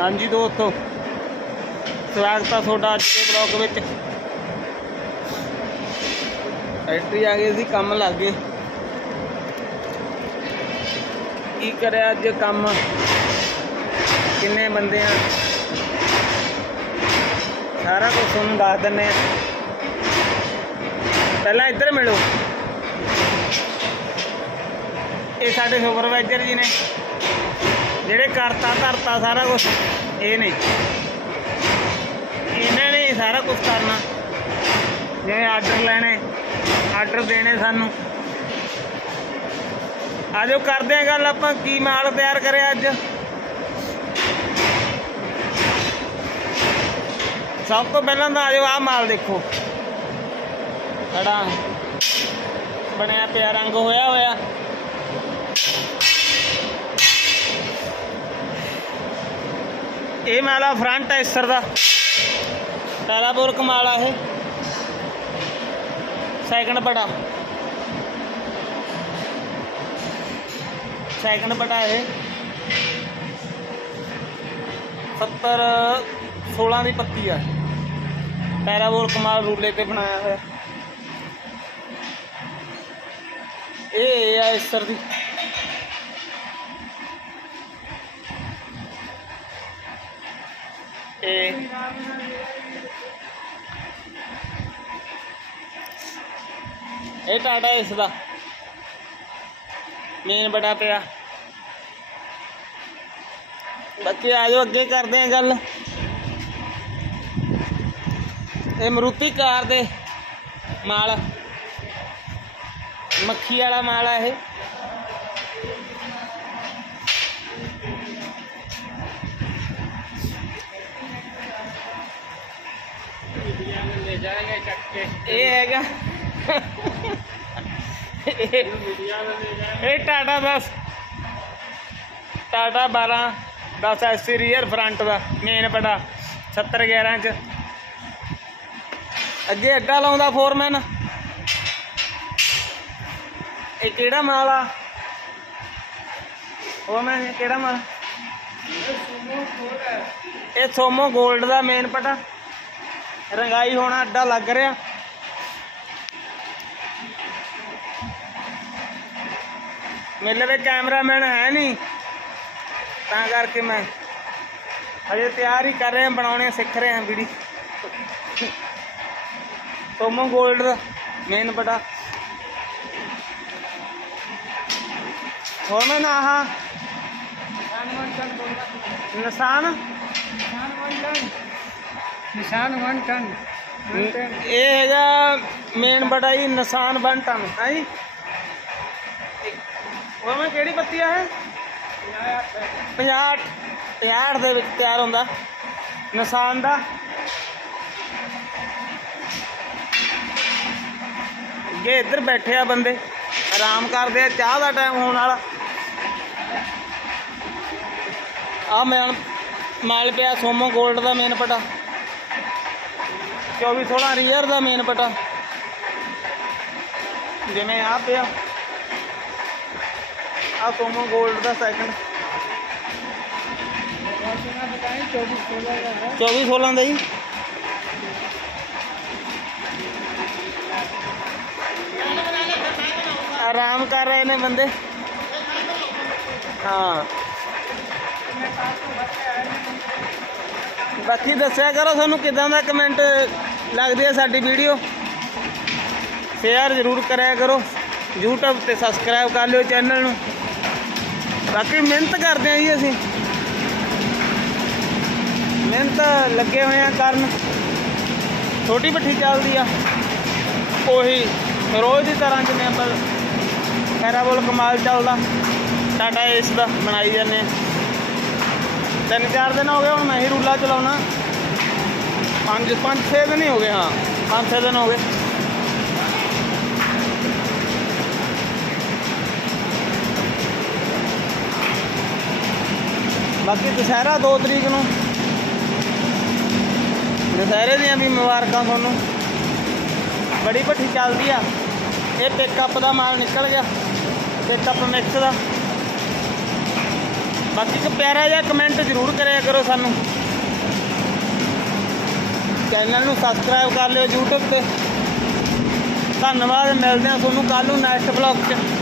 ਹਾਂਜੀ ਦੋਸਤੋ, ਸਵਾਗਤ ਆ ਤੁਹਾਡਾ ਅੱਜ ਦੇ ਬਲੌਗ ਵਿੱਚ। ਫੈਕਟਰੀ ਆ ਗਏ ਸੀ, ਕੰਮ ਲੱਗ ਗਏ। ਕੀ ਕਰਿਆ ਅੱਜ ਕੰਮ? ਕਿੰਨੇ ਬੰਦੇ ਆ? ਸਾਰਾ ਕੁਝ ਤੁਹਾਨੂੰ ਦੱਸ ਦਿੰਨੇ ਆ। ਪਹਿਲਾਂ ਇੱਧਰ ਮਿਲੋ। ਇਹ ਸਾਡੇ ਸੁਪਰਵਾਈਜ਼ਰ ਜੀ ਨੇ। ਜਿਹੜੇ ਕਰਤਾ, ਧਰਤਾ ਸਾਰਾ ਕੁਝ ਇਹ ਨੇ ਇਹਨਾਂ ਨੇ ਸਾਰਾ ਕੁਝ ਕਰਨਾ। ਜਿਵੇਂ ਆਰਡਰ ਲੈਣੇ ਆਰਡਰ ਦੇਣੇ ਸਾਨੂੰ। ਆਜੋ ਕਰਦੇ ਆ ਗੱਲ, ਆਪਾਂ ਕੀ ਮਾਲ ਤਿਆਰ ਕਰਿਆ ਅੱਜ। ਸਭ ਤੋਂ ਪਹਿਲਾਂ ਤਾਂ ਆਜੋ ਆਹ ਮਾਲ ਦੇਖੋ। ਸਾਡਾ ਬਣਿਆ ਪਿਆ, ਰੰਗ ਹੋਇਆ ਹੋਇਆ। ਇਹ ਮਾਲਾ ਫਰੰਟ ਹੈ ਇਸਰ ਦਾ। ਤਾਰਾਪੁਰ ਕਮਾਲ ਇਹ। ਸੈਕਿੰਡ ਬੜਾ ਸੈਕਿੰਡ ਬੜਾ ਇਹ। 70 16 ਦੀ ਪੱਤੀ ਆ। ਪੈਰਾਬੋਲ ਕਮਾਲ ਰੂਲੇ ਤੇ ਬਣਾਇਆ ਹੋਇਆ। ਇਹ ਆ ਐਸਰ ਦੀ। ਇਹ ਇਹ ਟਾਟਾ ਇਸ ਦਾ। ਮੇਨ ਬੜਾ ਪਿਆ। ਬਾਕੀ ਆ ਜਾਓ, ਅੱਗੇ ਕਰਦੇ ਆ ਗੱਲ। ਇਹ ਮਰੂਤੀ ਕਾਰ ਦੇ ਮਾਲ। ਮੱਖੀ ਵਾਲਾ ਮਾਲ ਆ ਇਹ। ਇਹ ਹੈਗਾ। ਇਹ ਟਾਟਾ ਦਾ ਟਾਟਾ 12 10 ਐਸੀ ਰੀਅਰ ਫਰੰਟ ਦਾ ਮੇਨ ਬੜਾ 70 11 ਚ। ਅੱਗੇ ਅੱਡਾ ਲਾਉਂਦਾ ਫੋਰਮੈਨ ਇਹ ਕਿਹੜਾ ਮਾਲ ਆ? ਉਹ ਮੈਂ ਇਹ ਕਿਹੜਾ ਮਾਲ? ਇਹ ਸੋਮੋ ਗੋਲਡ ਦਾ ਮੇਨ ਪਟਾ ਰੰਗਾਈ ਹੋਣਾ ਅੱਡਾ ਲੱਗ ਰਿਹਾ। ਮੇਰੇ ਲਈ ਕੈਮਰਾਮੈਨ ਹੈ ਨਹੀਂ। ਤਾਂ ਕਰਕੇ ਮੈਂ ਹਜੇ ਤਿਆਰ ਹੀ ਕਰ ਰਹੇ ਹਾਂ ਬਣਾਉਣੇ ਸਿੱਖ ਰਹੇ ਹਾਂ ਵੀਡੀਓ। ਸੋਮੋ 골ਡ ਦਾ ਮੇਨ ਪਟਾ ਹੋਰ ਮੈਂ ਨਾ ਆਹ ਨਿਸ਼ਾਨ? ਨਿਸ਼ਾਨ 1 ਟਨ ਇਹ ਹੈਗਾ ਮੇਨ ਬੜਾ ਹੀ ਨਿਸ਼ਾਨ ਬਨ ਟਨ ਹੈ ਜੀ? ਉਹ ਮੈਂ ਕਿਹੜੀ ਪੱਤੀ ਆ ਇਹ? 50 50 ਦੇ ਵਿੱਚ ਤਿਆਰ ਹੁੰਦਾ। ਨਿਸ਼ਾਨ ਦਾ। ਅੱਗੇ ਇੱਧਰ ਬੈਠੇ ਆ ਬੰਦੇ ਆਰਾਮ ਕਰਦੇ ਆ ਚਾਹ ਦਾ ਟਾਈਮ ਹੋਣ ਵਾਲਾ। ਆ ਮੈਂ ਮਾਲ ਪਿਆ ਸੋਮੋ 골ਡ ਦਾ ਮੇਨ ਪਟਾ। 24 16 ਰੀਅਰ ਦਾ ਮੇਨ ਪਟਾ। ਜਿਵੇਂ ਆ ਪਿਆ। ਆ ਸੋਮੋ 골ਡ ਦਾ ਸੈਕਿੰਡ 24 16 ਦਾ ਜੀ। ਆਰਾਮ ਕਰ ਰਹੇ ਨੇ ਬੰਦੇ। ਹਾਂ। ਬਾਕੀ ਦੱਸਿਆ ਕਰੋ ਤੁਹਾਨੂੰ ਕਿਦਾਂ ਦਾ ਕਮੈਂਟ ਲੱਗਦੀ ਹੈ ਸਾਡੀ ਵੀਡੀਓ। ਸ਼ੇਅਰ ਜ਼ਰੂਰ ਕਰਿਆ ਕਰੋ। YouTube ਤੇ ਸਬਸਕ੍ਰਾਈਬ ਕਰ ਲਿਓ ਚੈਨਲ ਨੂੰ। ਬਾਕੀ ਮਿਹਨਤ ਕਰਦੇ ਆਂ ਜੀ ਅਸੀਂ। ਮਿਹਨਤ ਲੱਗੇ ਹੋਏ ਆ ਕਰਨ। ਛੋਟੀ ਭੱਠੀ ਚੱਲਦੀ ਆ। ਉਹੀ ਰੋਜ਼ ਦੀ ਤਰ੍ਹਾਂ ਜਿਵੇਂ ਆਪਾਂ ਪੈਰਾਬੋਲ ਕਮਾਲ ਚੱਲਦਾ। ਟਾਟਾ ਇਸ ਦਾ ਬਣਾਈ ਜਾਂਦੇ ਆ ਤਿੰਨ ਚਾਰ ਦਿਨ ਹੋ ਗਏ, ਹੁਣ ਮੈਂ ਹੀ ਰੂਲਾ ਚਲਾਉਣਾ। ਪੰਜ ਪੰਜ, ਛੇ ਦਿਨ ਹੀ ਹੋ ਗਏ, ਹਾਂ। ਪੰਜ, ਛੇ ਦਿਨ ਹੋ ਗਏ। ਬਾਕੀ ਦੁਸਹਿਰਾ 2 ਤਰੀਕ ਨੂੰ। ਦੁਸਹਿਰੇ ਦੀਆਂ ਵੀ ਮੁਬਾਰਕਾਂ ਤੁਹਾਨੂੰ। ਬੜੀ ਭੱਠੀ ਚੱਲਦੀ ਆ। ਇਹ ਪਿਕਅਪ ਦਾ ਮਾਲ ਨਿਕਲ ਗਿਆ। ਪਿਕਅਪ ਮਿਕਸ ਦਾ। ਬਾਕੀ ਇੱਕ ਪਿਆਰਾ ਜਿਹਾ ਕਮੈਂਟ ਜ਼ਰੂਰ ਕਰਿਆ ਕਰੋ ਸਾਨੂੰ। ਚੈਨਲ ਨੂੰ ਸਬਸਕ੍ਰਾਈਬ ਕਰ ਲਿਓ YouTube ਤੇ। ਧੰਨਵਾਦ, ਮਿਲਦੇ ਹਾਂ ਤੁਹਾਨੂੰ ਕੱਲ ਨੂੰ ਨੈਕਸਟ ਵਲੌਗ 'ਚ।